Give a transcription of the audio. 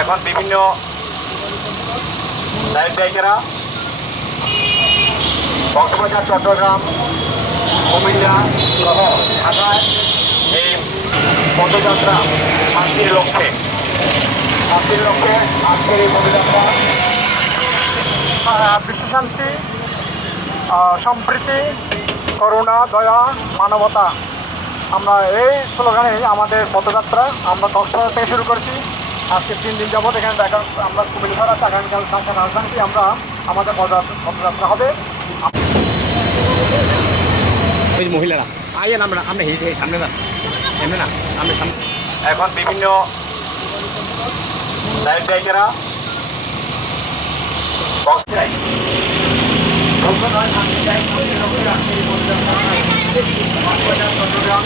এখন বিভিন্ন লাইফ বাইকেরা কক্সবাজার, চট্টগ্রাম, কুমিল্লা সহ ঢাকায় এই পদযাত্রা শান্তির লক্ষ্যে আজকের এই পদযাত্রা বিশ্বশান্তি, সম্প্রীতি, করুণা, দয়া, মানবতা। আমরা এই স্লোগানে আমাদের পদযাত্রা আমরা কক্সবাজার থেকে শুরু করেছি। আজকে 3 দিন যাবত এখানে দেখা আমরা কুমিল্লা আছে, আগামীকাল ঢাকা রাজধানী আমরা আমাদের পদযাত্রা হবে। ওই মহিলারা আইয়েন, আমরা সামনে না এমনি না আমরা সামনে। এখন বিভিন্ন লাইফ বাইকেরা চট্টগ্রাম